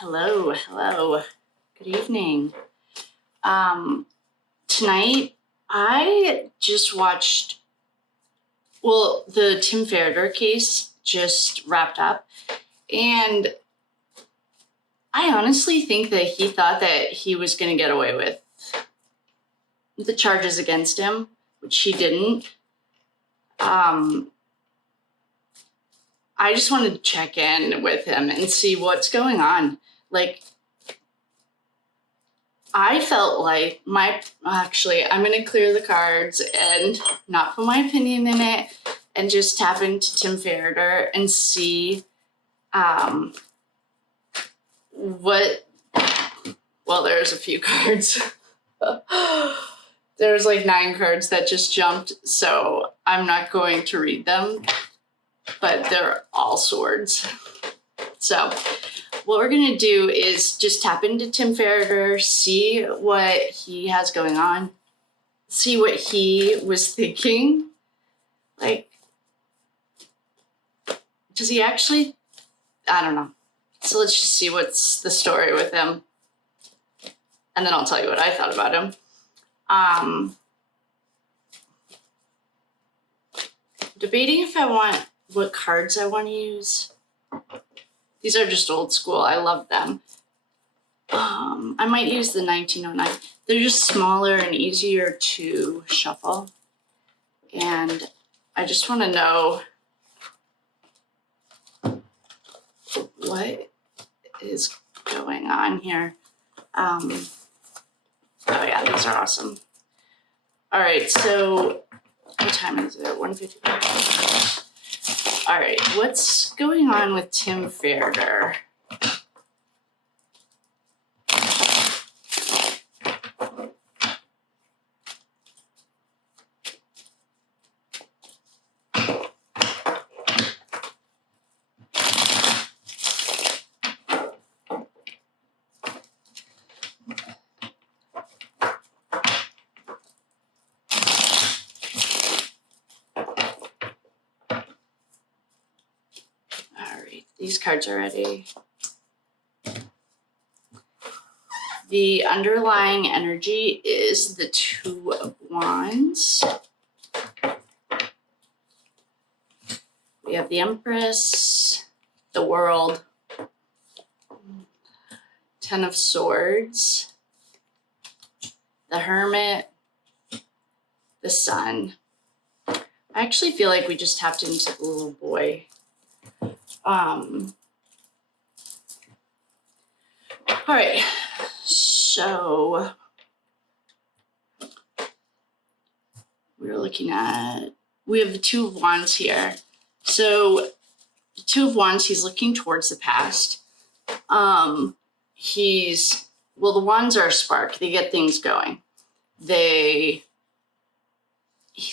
Hello. Good evening. Tonight I just watched, the Tim Ferriter case just wrapped up, and I honestly think that he thought that he was going to get away with the charges against him, which he didn't. I just wanted to check in with him and see what's going on. Like, I felt like I'm going to clear the cards and not put my opinion in it and just tap into Tim Ferriter and see there's a few cards. There's like 9 cards that just jumped, so I'm not going to read them, but they're all swords. So what we're going to do is just tap into Tim Ferriter, see what he has going on, see what he was thinking. Like, does he actually? I don't know. So let's just see what's the story with him. And then I'll tell you what I thought about him. Debating if I want what cards I want to use. These are just old school. I love them. I might use the 1909. They're just smaller and easier to shuffle. And I just want to know what is going on here. Oh yeah, these are awesome. All right, so what time is it? 1:55. All right, what's going on with Tim Ferriter? These cards are ready. The underlying energy is the 2 of Wands. We have the Empress, the World, 10 of Swords, the Hermit, the Sun. I actually feel like we just tapped into the little boy. All right, so we have the 2 of Wands here. So the 2 of Wands, he's looking towards the past. The Wands are a spark. They get things going. He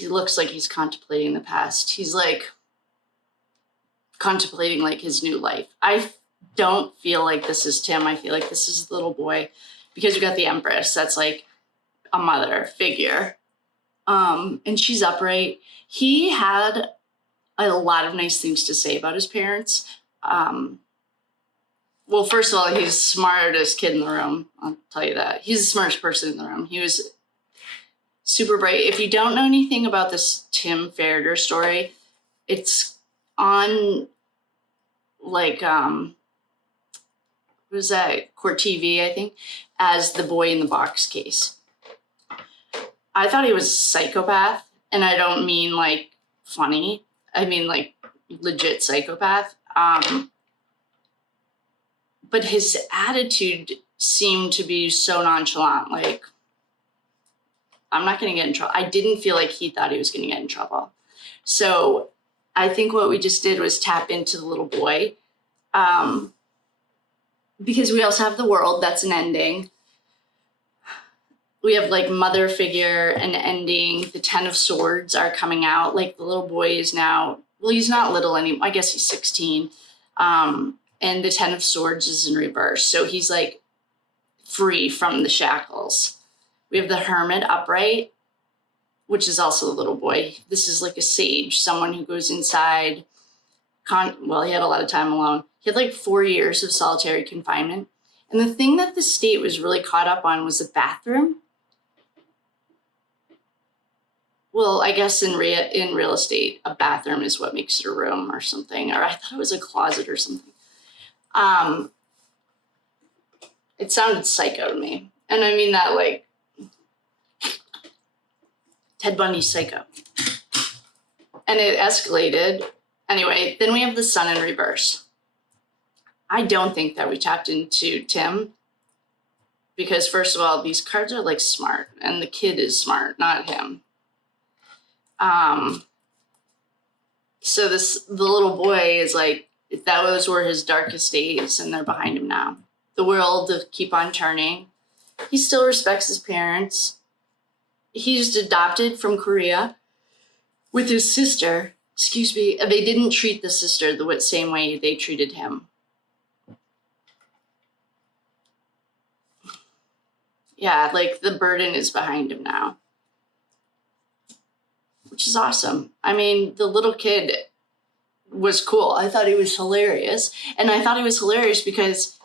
looks like he's contemplating the past. He's like contemplating like his new life. I don't feel like this is Tim. I feel like this is the little boy, because you got the Empress. That's like a mother figure. And she's upright. He had a lot of nice things to say about his parents. First of all, he's the smartest kid in the room. I'll tell you that. He's the smartest person in the room. He was super bright. If you don't know anything about this Tim Ferriter story, it's on like what is that, Court TV, I think, as the boy in the box case. I thought he was a psychopath, and I don't mean like funny. I mean like legit psychopath. But his attitude seemed to be so nonchalant, like, I'm not going to get in trouble. I didn't feel like he thought he was going to get in trouble. So I think what we just did was tap into the little boy, because we also have the World. That's an ending. We have like mother figure, an ending. The 10 of Swords are coming out. Like the little boy is now, he's not little anymore. I guess he's 16. And the 10 of Swords is in reverse. So he's like free from the shackles. We have the Hermit upright, which is also a little boy. This is like a sage, someone who goes inside. He had a lot of time alone. He had like 4 years of solitary confinement. And the thing that the state was really caught up on was the bathroom. Well, I guess in real estate, a bathroom is what makes it a room or something. Or I thought it was a closet or something. It sounded psycho to me. And I mean that like Ted Bundy's Psycho. And it escalated. Anyway, then we have the sun in reverse. I don't think that we tapped into Tim because, first of all, these cards are like smart and the kid is smart, not him. So the little boy is like, that was were his darkest days and they're behind him now. The world to keep on turning. He still respects his parents. He's adopted from Korea with his sister. Excuse me. They didn't treat the sister the same way they treated him. Yeah, like the burden is behind him now, which is awesome. I mean, the little kid was cool. I thought he was hilarious. And I thought he was hilarious because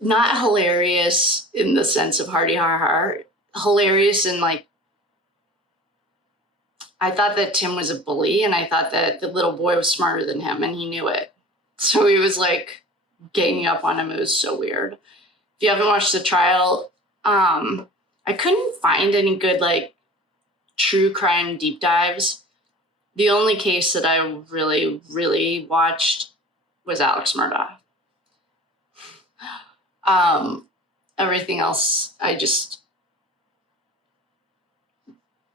not hilarious in the sense of hardy har har, hilarious in like, I thought that Tim was a bully and I thought that the little boy was smarter than him and he knew it. So he was like ganging up on him. It was so weird. If you haven't watched the trial, I couldn't find any good like true crime deep dives. The only case that I really, really watched was Alex Murdaugh. Everything else,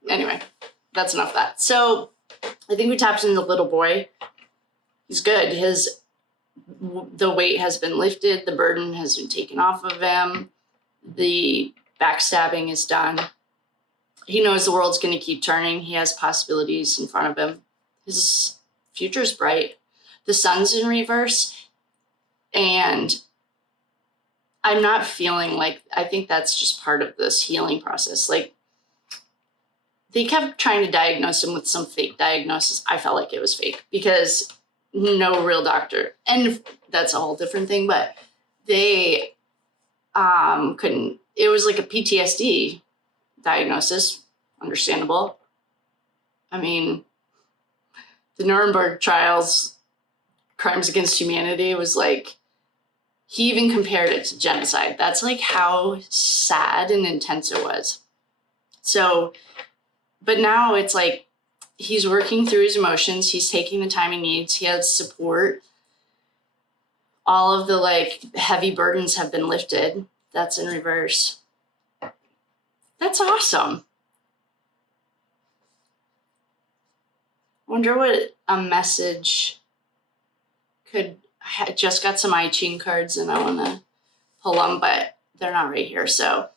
anyway, that's enough of that. So I think we tapped into the little boy. He's good. The weight has been lifted. The burden has been taken off of him. The backstabbing is done. He knows the world's going to keep turning. He has possibilities in front of him. His future's bright. The sun's in reverse. And I'm not feeling like, I think that's just part of this healing process. Like, they kept trying to diagnose him with some fake diagnosis. I felt like it was fake because no real doctor, and that's a whole different thing, but they couldn't, it was like a PTSD diagnosis, understandable. I mean, the Nuremberg trials, crimes against humanity, was like, he even compared it to genocide. That's like how sad and intense it was. So, but now it's like, he's working through his emotions. He's taking the time he needs. He has support. All of the like heavy burdens have been lifted. That's in reverse. That's awesome. Wonder what a message could, I just got some I Ching cards and I want to pull them, but they're not right here. So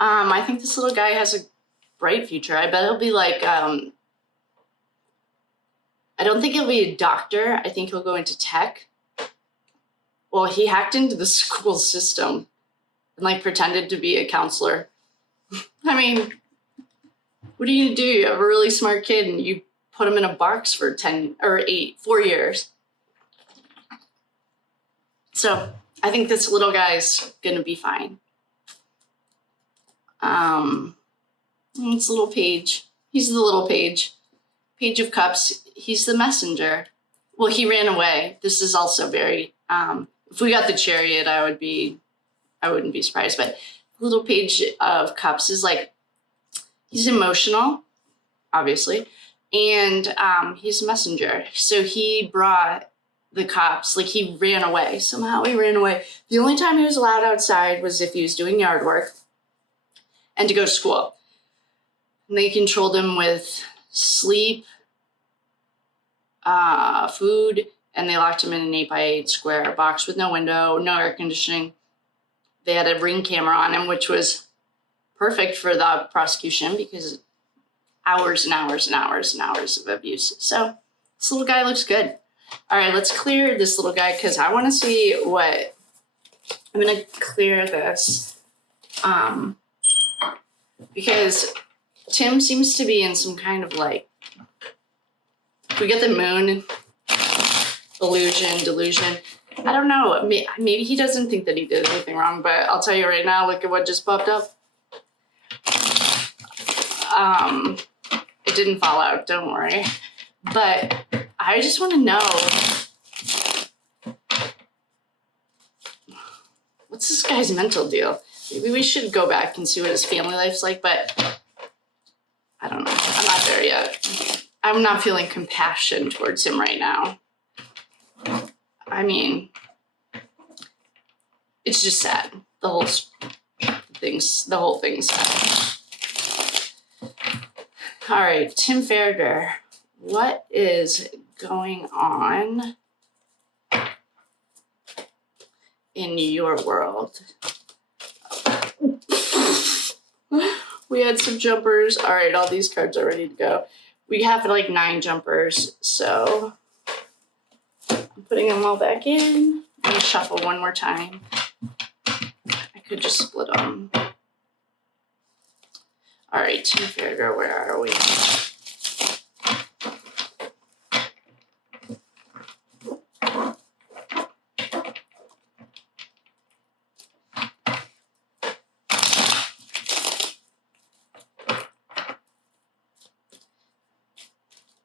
I think this little guy has a bright future. I bet he'll be like, I don't think he'll be a doctor. I think he'll go into tech. Well, he hacked into the school system and like pretended to be a counselor. I mean, what are you gonna do? You have a really smart kid and you put him in a box for 4 years. So I think this little guy's gonna be fine. It's little Page. He's the little Page. Page of Cups. He's the messenger. Well, he ran away. This is also very, if we got the Chariot, I wouldn't be surprised. But little Page of Cups is like, he's emotional, obviously, and he's a messenger. So he brought the cops, like he ran away. Somehow he ran away. The only time he was allowed outside was if he was doing yard work and to go to school. And they controlled him with sleep, food, and they locked him in an 8x8 square box with no window, no air conditioning. They had a Ring camera on him, which was perfect for the prosecution because hours and hours and hours and hours of abuse. So this little guy looks good. All right, let's clear this little guy because I want to see what, I'm going to clear this because Tim seems to be in some kind of like, we get the moon, illusion, delusion. I don't know. Maybe he doesn't think that he did anything wrong, but I'll tell you right now, look at what just popped up. It didn't fall out, don't worry. But I just want to know, what's this guy's mental deal? Maybe we should go back and see what his family life's like, but I don't know. I'm not there yet. I'm not feeling compassion towards him right now. I mean, it's just sad. The whole thing's sad. All right, Tim Ferriter, what is going on in your world? We had some jumpers. All right, all these cards are ready to go. We have like 9 jumpers, so I'm putting them all back in. I'm gonna shuffle one more time. I could just split them. All right, Tim Ferriter, where are we?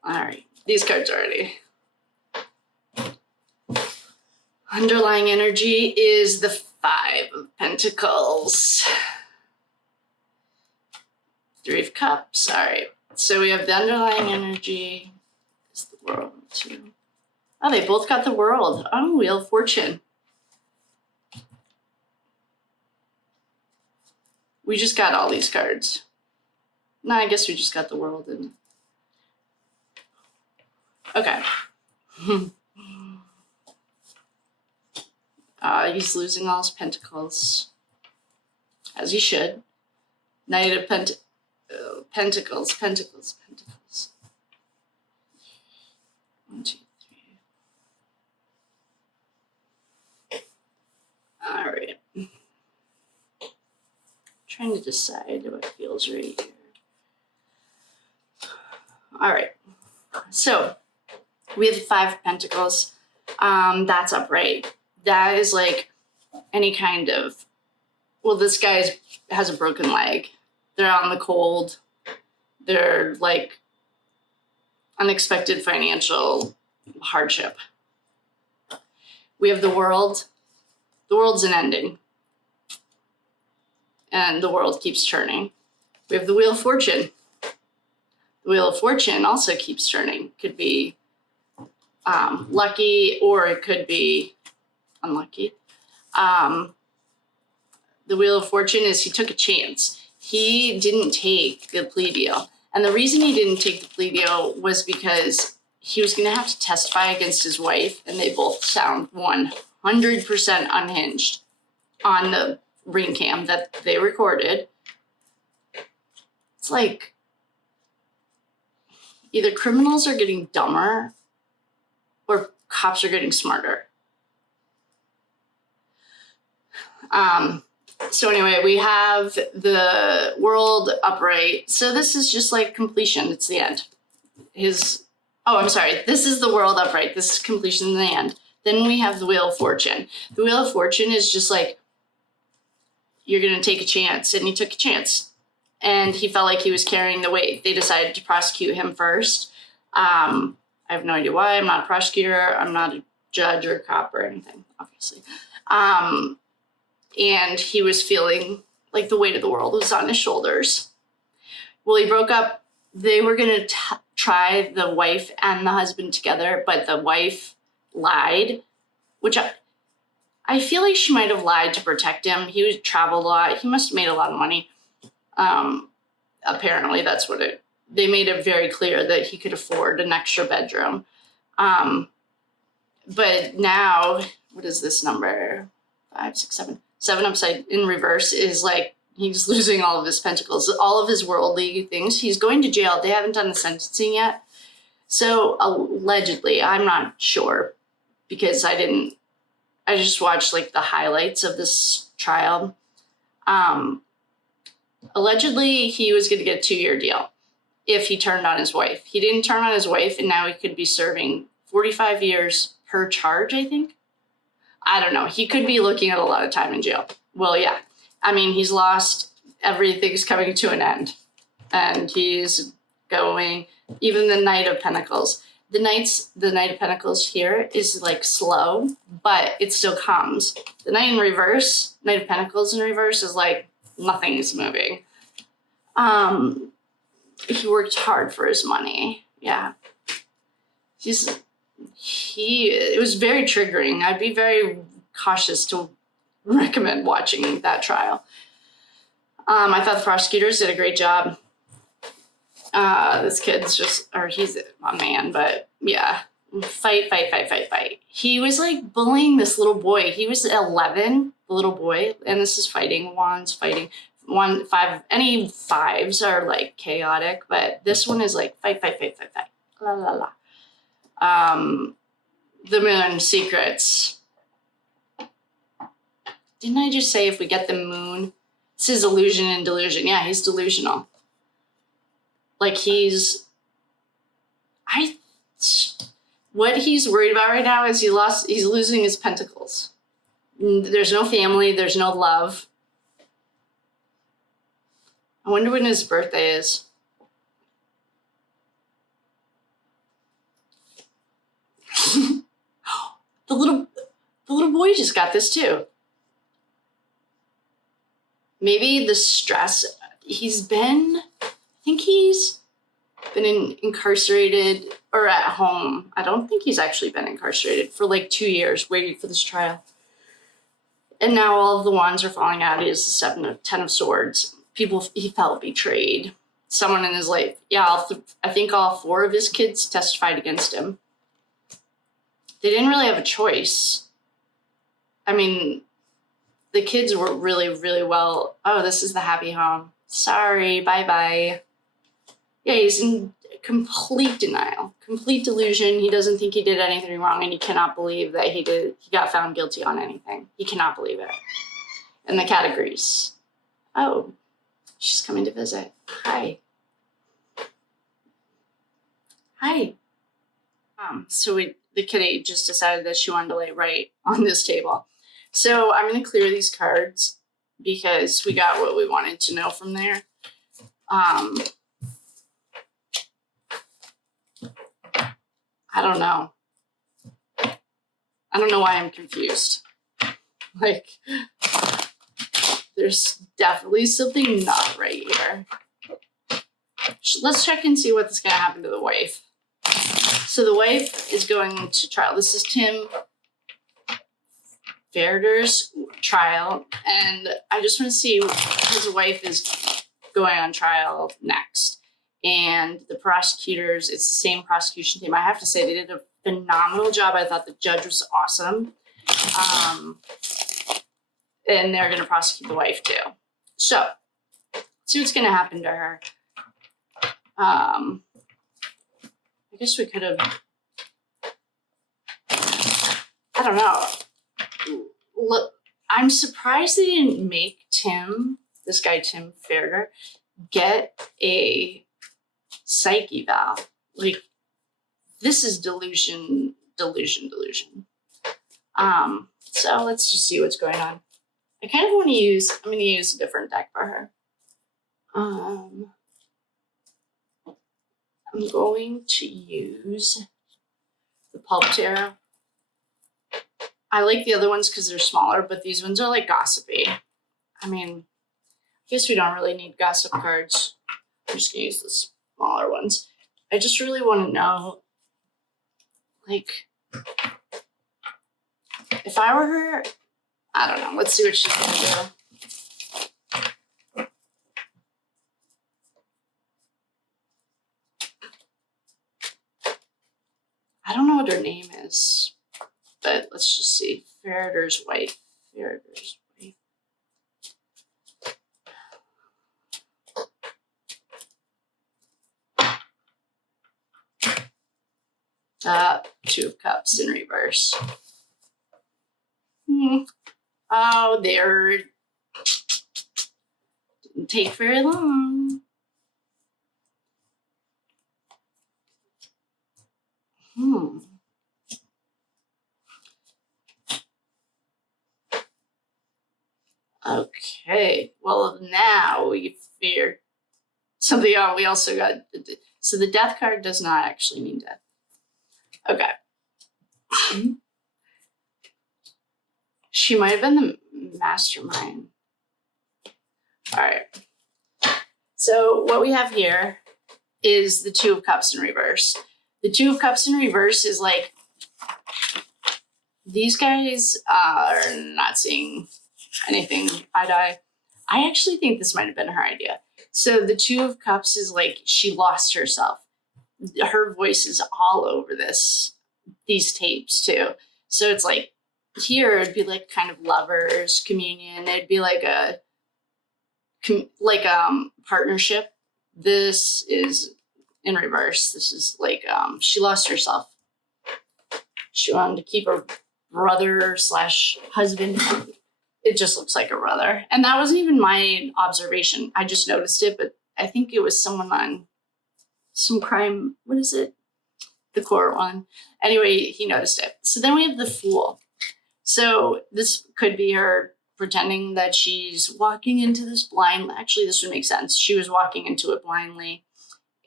All right, these cards are ready. Underlying energy is the 5 of Pentacles. 3 of Cups. All right. So we have the underlying energy. Is the world too? Oh, they both got the world. Oh, Wheel of Fortune. We just got all these cards. No, I guess we just got the world. And okay. He's losing all his pentacles, as he should. Knight of Pentacles. 1, 2, 3. All right. Trying to decide what feels right here. All right. So we have the 5 of Pentacles. That's upright. That is like any kind of, well, this guy has a broken leg. They're out in the cold. They're like unexpected financial hardship. We have the world. The world's an ending. And the world keeps turning. We have the Wheel of Fortune. The Wheel of Fortune also keeps turning. Could be lucky, or it could be unlucky. The Wheel of Fortune is he took a chance. He didn't take the plea deal. And the reason he didn't take the plea deal was because he was going to have to testify against his wife, and they both sound 100% unhinged on the ring cam that they recorded. It's like either criminals are getting dumber or cops are getting smarter. So anyway, we have the world upright. So this is just like completion. It's the end. I'm sorry. This is the world upright. This is completion in the end. Then we have the Wheel of Fortune. The Wheel of Fortune is just like, you're going to take a chance. And he took a chance. And he felt like he was carrying the weight. They decided to prosecute him first. I have no idea why. I'm not a prosecutor. I'm not a judge or a cop or anything, obviously. And he was feeling like the weight of the world was on his shoulders. Well, he broke up. They were going to try the wife and the husband together, but the wife lied, which I feel like she might have lied to protect him. He traveled a lot. He must have made a lot of money. Apparently, that's what they made it very clear that he could afford an extra bedroom. But now, what is this number? 5, 6, 7. 7 upside in reverse is like he's losing all of his pentacles, all of his worldly things. He's going to jail. They haven't done the sentencing yet. So allegedly, I'm not sure because I just watched like the highlights of this trial. Allegedly, he was going to get a 2-year deal if he turned on his wife. He didn't turn on his wife, and now he could be serving 45 years per charge, I think. I don't know. He could be looking at a lot of time in jail. Well, yeah. I mean, he's lost. Everything's coming to an end. And he's going, even the Knight of Pentacles. The Knight of Pentacles here is like slow, but it still comes. The Knight in reverse, Knight of Pentacles in reverse is like nothing is moving. He worked hard for his money. Yeah. It was very triggering. I'd be very cautious to recommend watching that trial. I thought the prosecutors did a great job. This kid's he's a man, but yeah, fight. He was like bullying this little boy. He was 11, the little boy, and this is fighting. Juan's fighting. 1, 5, any 5s are like chaotic, but this one is like fight. La la la. The Moon Secrets. Didn't I just say if we get the moon? This is illusion and delusion. Yeah, he's delusional. Like what he's worried about right now is he's losing his pentacles. There's no family, there's no love. I wonder when his birthday is. The little boy just got this too. Maybe the stress. I think he's been incarcerated or at home. I don't think he's actually been incarcerated for like 2 years waiting for this trial. And now all of the wands are falling out. He has the 10 of swords. He felt betrayed. Someone in his life. Yeah, I think all 4 of his kids testified against him. They didn't really have a choice. I mean, the kids were really, really well. Oh, this is the happy home. Sorry, bye-bye. Yeah, he's in complete denial, complete delusion. He doesn't think he did anything wrong, and he cannot believe that he got found guilty on anything. He cannot believe it. And the cat agrees. Oh, she's coming to visit. Hi. So the kitty just decided that she wanted to lay right on this table. So I'm going to clear these cards because we got what we wanted to know from there. I don't know. I don't know why I'm confused. Like, there's definitely something not right here. Let's check and see what's going to happen to the wife. So the wife is going to trial. This is Tim Ferriter's trial, and I just want to see his wife is going on trial next. And the prosecutors, it's the same prosecution team. I have to say, they did a phenomenal job. I thought the judge was awesome. And they're going to prosecute the wife too. So, let's see what's going to happen to her. I guess we could have, I don't know. Look, I'm surprised they didn't make this guy Tim Ferriter, get a psych eval. Like, this is delusion. So let's just see what's going on. I kind of want to I'm going to use a different deck for her. I'm going to use the Pulp Tarot. I like the other ones because they're smaller, but these ones are like gossipy. I mean, I guess we don't really need gossip cards. I'm just going to use the smaller ones. I just really want to know, like, if I were her, I don't know. Let's see what she's going to do. I don't know what her name is, but let's just see. Ferriter's wife. Two of Cups in reverse. Oh, there. Didn't take very long. Okay, well, now we figure something out. We also got, so the death card does not actually mean death. Okay. She might have been the mastermind. All right. So what we have here is the Two of Cups in reverse. The Two of Cups in reverse is like, these guys are not seeing anything eye to eye. I actually think this might have been her idea. So the Two of Cups is like, she lost herself. Her voice is all over these tapes too. So it's like, here it'd be like kind of lovers, communion. It'd be like a partnership. This is in reverse. This is like she lost herself. She wanted to keep her brother / husband. It just looks like a brother. And that wasn't even my observation. I just noticed it, but I think it was someone on some crime. What is it? The court one. Anyway, he noticed it. So then we have the Fool. So this could be her pretending that she's walking into this blind. Actually, this would make sense. She was walking into it blindly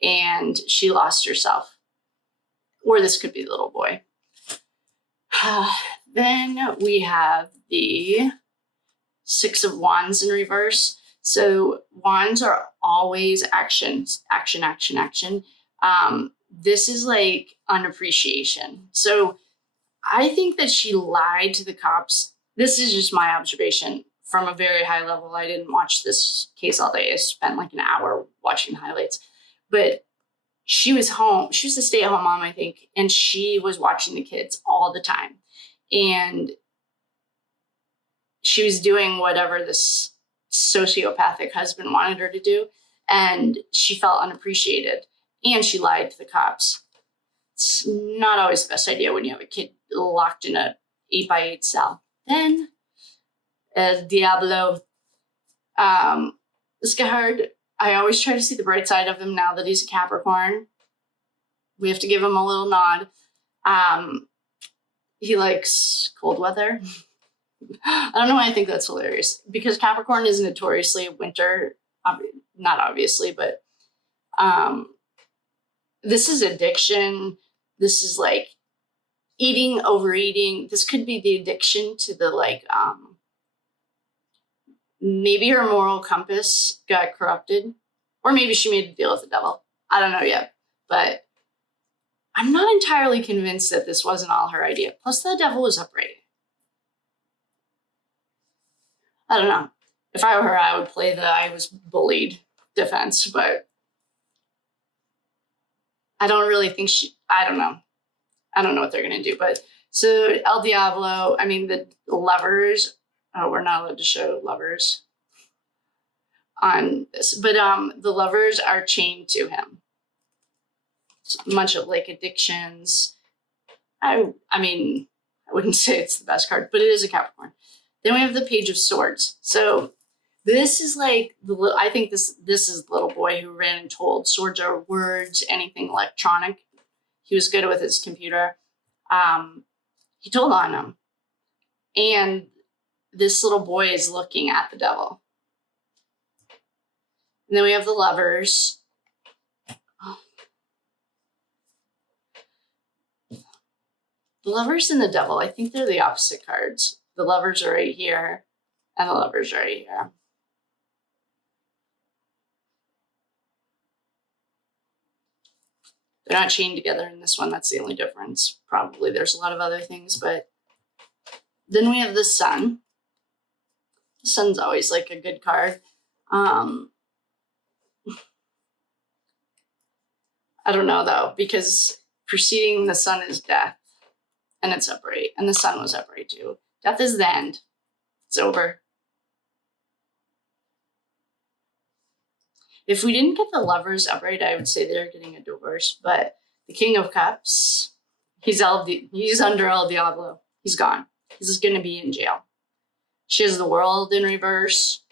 and she lost herself. Or this could be the little boy. Then we have the Six of Wands in reverse. So wands are always actions, action, action, action. This is like unappreciation. So I think that she lied to the cops. This is just my observation from a very high level. I didn't watch this case all day. I spent like an hour watching highlights. But she was home. She was a stay-at-home mom, I think, and she was watching the kids all the time. And she was doing whatever this sociopathic husband wanted her to do, and she felt unappreciated, and she lied to the cops. It's not always the best idea when you have a kid locked in a 8x8 cell. Then, El Diablo. This card, I always try to see the bright side of him now that he's a Capricorn. We have to give him a little nod. He likes cold weather. I don't know why I think that's hilarious, because Capricorn is notoriously winter, not obviously, but this is addiction. This is like eating, overeating. This could be the addiction to the like, maybe her moral compass got corrupted, or maybe she made a deal with the devil. I don't know yet, but I'm not entirely convinced that this wasn't all her idea. Plus the devil was upright. I don't know. If I were her, I would play the I was bullied defense, but I don't really think I don't know. I don't know what they're going to do. But so El Diablo, I mean, the lovers, we're not allowed to show lovers on this, but the lovers are chained to him. It's a bunch of like addictions. I mean, I wouldn't say it's the best card, but it is a Capricorn. Then we have the Page of Swords. So this is like I think this is the little boy who ran and told swords are words, anything electronic. He was good with his computer. He told on him. And this little boy is looking at the devil. And then we have the Lovers. The Lovers and the Devil, I think they're the opposite cards. The Lovers are right here, and the Lovers are right here. They're not chained together in this one. That's the only difference. Probably there's a lot of other things, but then we have the Sun. The Sun's always like a good card. I don't know though, because preceding the Sun is death, and it's upright, and the Sun was upright too. Death is the end. It's over. If we didn't get the Lovers upright, I would say they're getting a divorce. But the King of Cups, he's under El Diablo. He's gone. He's going to be in jail. She has the World in reverse.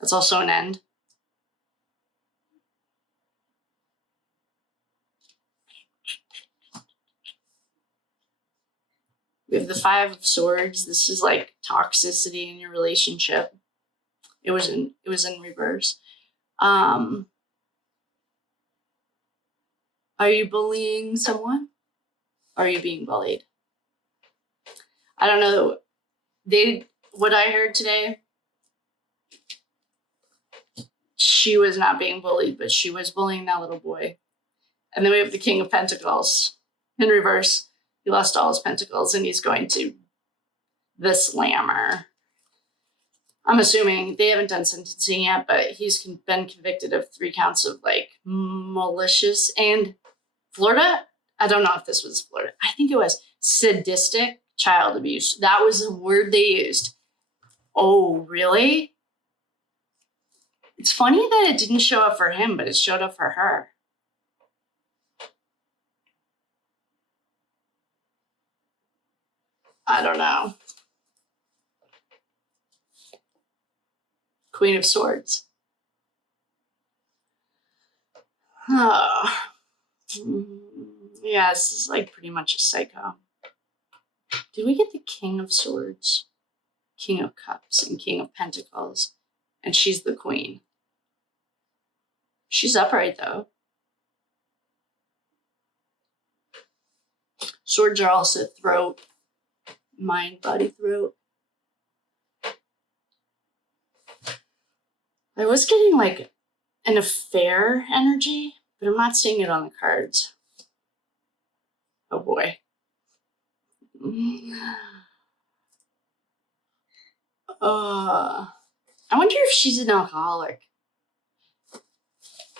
That's also an end. We have the Five of Swords. This is like toxicity in your relationship. It was in reverse. Are you bullying someone? Are you being bullied? I don't know. What I heard today, she was not being bullied, but she was bullying that little boy. And then we have the King of Pentacles in reverse. He lost all his pentacles and he's going to the slammer. I'm assuming they haven't done sentencing yet, but he's been convicted of 3 counts of like malicious and Florida. I don't know if this was Florida. I think it was sadistic child abuse. That was the word they used. Oh, really? It's funny that it didn't show up for him, but it showed up for her. I don't know. Queen of Swords. Oh. Yeah, this is like pretty much a psycho. Did we get the King of Swords, King of Cups, and King of Pentacles? And she's the queen. She's upright though. Swords are also throat, mind, body, throat. I was getting like an affair energy, but I'm not seeing it on the cards. Oh boy. I wonder if she's an alcoholic.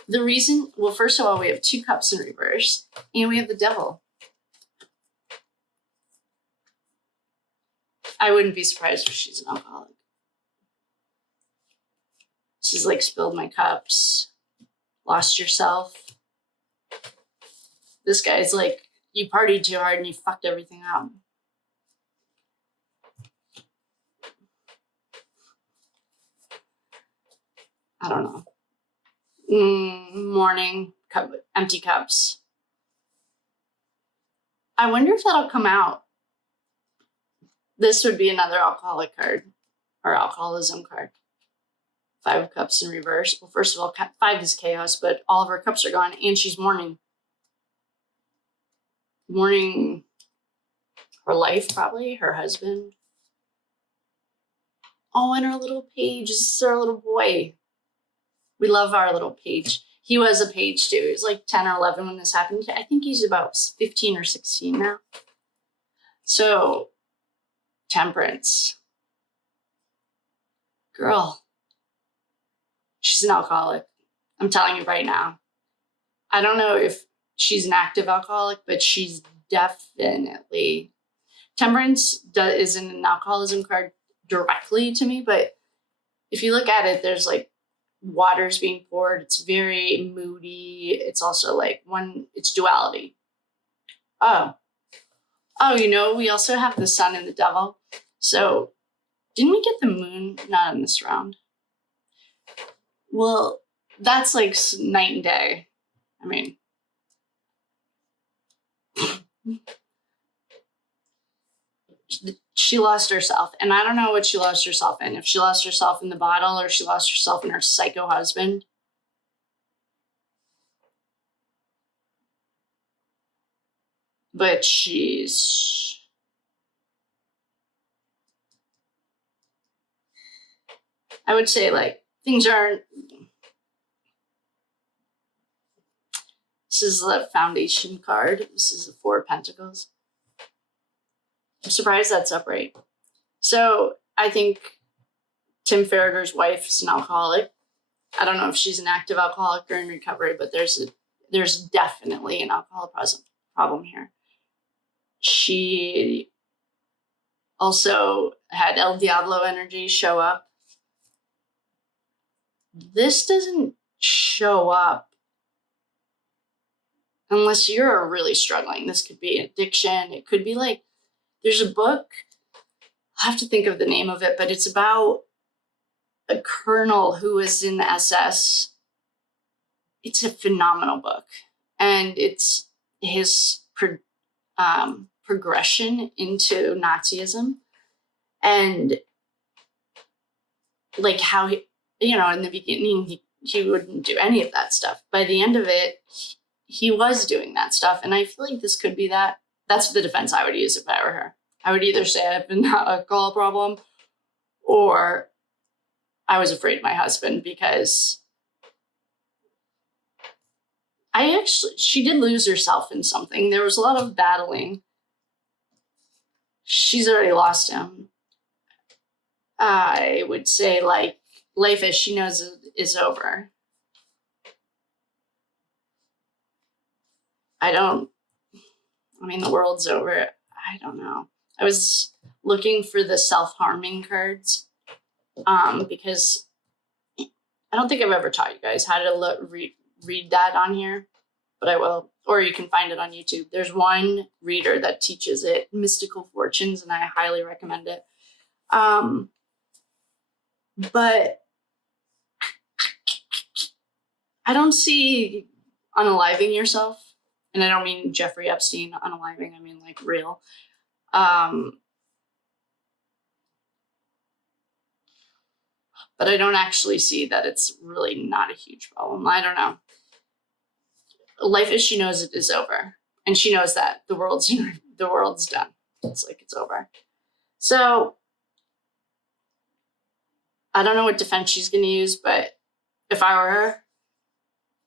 The reason, well, first of all, we have 2 cups in reverse, and we have the devil. I wouldn't be surprised if she's an alcoholic. She's like spilled my cups, lost yourself. This guy's like, you partied too hard and you fucked everything up. I don't know. Morning, cup, empty cups. I wonder if that'll come out. This would be another alcoholic card or alcoholism card. 5 of Cups in reverse. Well, first of all, 5 is chaos, but all of her cups are gone and she's mourning. Mourning her life, probably, her husband. Oh, and her little page. This is our little boy. We love our little page. He was a page too. He was like 10 or 11 when this happened. I think he's about 15 or 16 now. So, Temperance. Girl. She's an alcoholic. I'm telling you right now. I don't know if she's an active alcoholic, but she's definitely. Temperance isn't an alcoholism card directly to me, but if you look at it, there's like water's being poured. It's very moody. It's also like it's duality. Oh, we also have the sun and the devil. So didn't we get the moon? Not in this round. Well, that's like night and day. I mean, she lost herself. And I don't know what she lost herself in. If she lost herself in the bottle or she lost herself in her psycho husband. But I would say like things aren't. This is the foundation card. This is the 4 of Pentacles. I'm surprised that's upright. So I think Tim Ferriter's wife is an alcoholic. I don't know if she's an active alcoholic or in recovery, but there's definitely an alcohol problem here. She also had El Diablo energy show up. This doesn't show up unless you're really struggling. This could be addiction. It could be like, there's a book, I have to think of the name of it, but it's about a colonel who was in the SS. It's a phenomenal book. And it's his progression into Nazism, and like how he, in the beginning he wouldn't do any of that stuff. By the end of it, he was doing that stuff, and I feel like this could be that. That's the defense I would use if I were her. I would either say I have an alcohol problem, or I was afraid of my husband, because she did lose herself in something. There was a lot of battling. She's already lost him. I would say, like, life as she knows is over. The world's over. I don't know. I was looking for the self-harming cards, because I don't think I've ever taught you guys how to read that on here, but I will. Or you can find it on YouTube. There's one reader that teaches it, Mystical Fortunes, and I highly recommend it. But I don't see unaliving yourself. And I don't mean Jeffrey Epstein unaliving. I mean, like, real. But I don't actually see that it's really not a huge problem. I don't know. Life as she knows it is over. And she knows that the world's done. It's like it's over. So I don't know what defense she's going to use, but if I were her,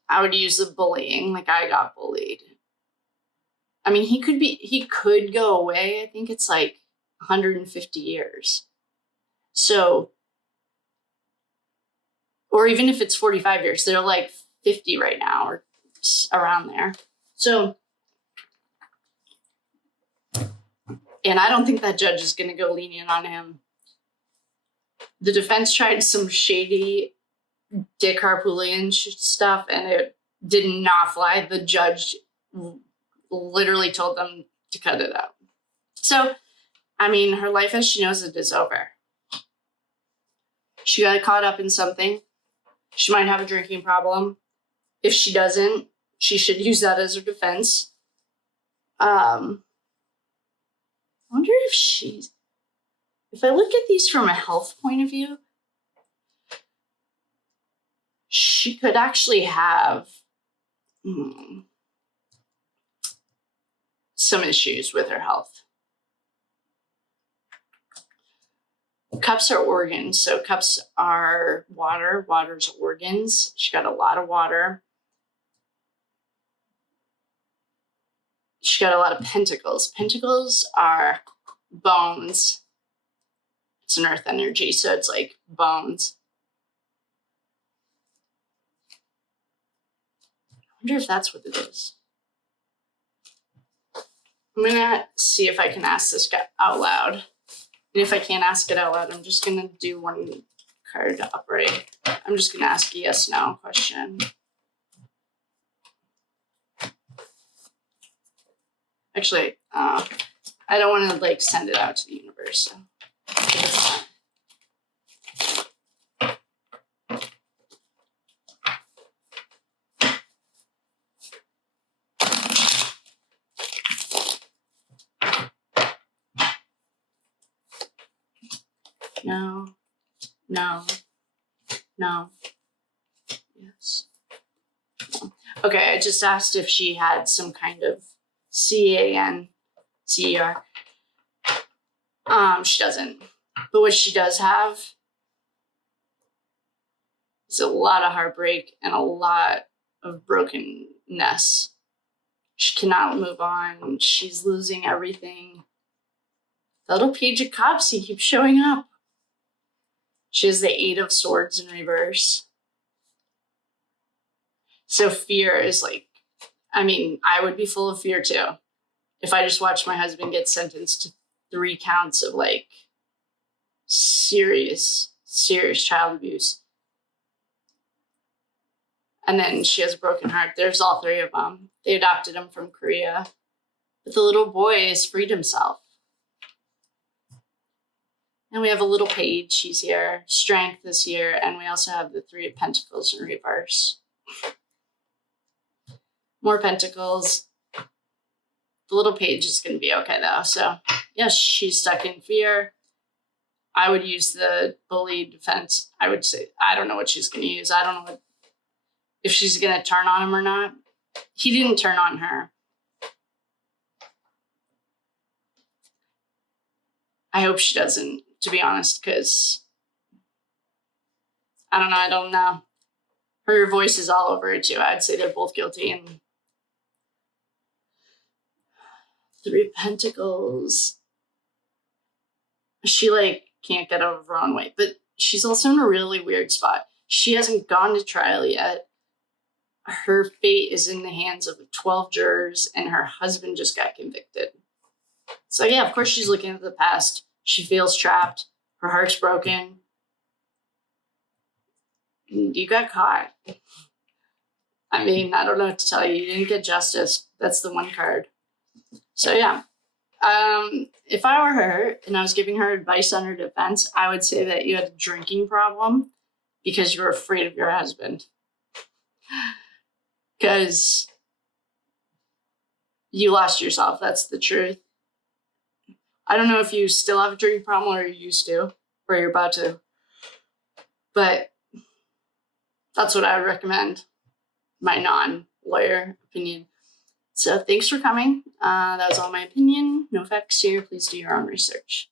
I would use the bullying. Like, I got bullied. I mean, he could go away. I think it's like 150 years. So, or even if it's 45 years, they're like 50 right now, or around there. So, and I don't think that judge is going to go lenient on him. The defense tried some shady Dick Harpootlian stuff, and it did not fly. The judge literally told them to cut it out. So, I mean, her life as she knows it is over. She got caught up in something. She might have a drinking problem. If she doesn't, she should use that as her defense. I wonder if I look at these from a health point of view, she could actually have some issues with her health. Cups are organs. So cups are water. Water's organs. She got a lot of water. She got a lot of pentacles. Pentacles are bones. It's an earth energy, so it's like bones. I wonder if that's what it is. I'm going to see if I can ask this guy out loud. And if I can't ask it out loud, I'm just going to do one card upright. I'm just going to ask a yes/no question. Actually, I don't want to, like, send it out to the universe. So. No. Yes. No. Okay, I just asked if she had some kind of CANCER. She doesn't. But what she does have is a lot of heartbreak and a lot of brokenness. She cannot move on. She's losing everything. The little Page of Cups, he keeps showing up. She has the 8 of Swords in reverse. So fear is like, I mean, I would be full of fear too. If I just watched my husband get sentenced to 3 counts of, like, serious child abuse. And then she has a broken heart. There's all 3 of them. They adopted him from Korea. But the little boy has freed himself. And we have a little page. He's here. Strength is here. And we also have the 3 of Pentacles in reverse. More pentacles. The little page is going to be okay, though. So, yes, she's stuck in fear. I would use the bully defense. I would say, I don't know what she's going to use. I don't know if she's going to turn on him or not. He didn't turn on her. I hope she doesn't, to be honest, because I don't know. Her voice is all over it, too. I'd say they're both guilty. And Three of Pentacles. She, can't get over her own way. But she's also in a really weird spot. She hasn't gone to trial yet. Her fate is in the hands of 12 jurors, and her husband just got convicted. So, yeah, of course she's looking at the past. She feels trapped. Her heart's broken. You got caught. I mean, I don't know what to tell you. You didn't get justice. That's the one card. So, yeah. If I were her and I was giving her advice on her defense, I would say that you had a drinking problem because you were afraid of your husband. Because you lost yourself. That's the truth. I don't know if you still have a drinking problem or you used to, or you're about to. But that's what I would recommend. My non-lawyer opinion. So thanks for coming. That was all my opinion. No facts here. Please do your own research.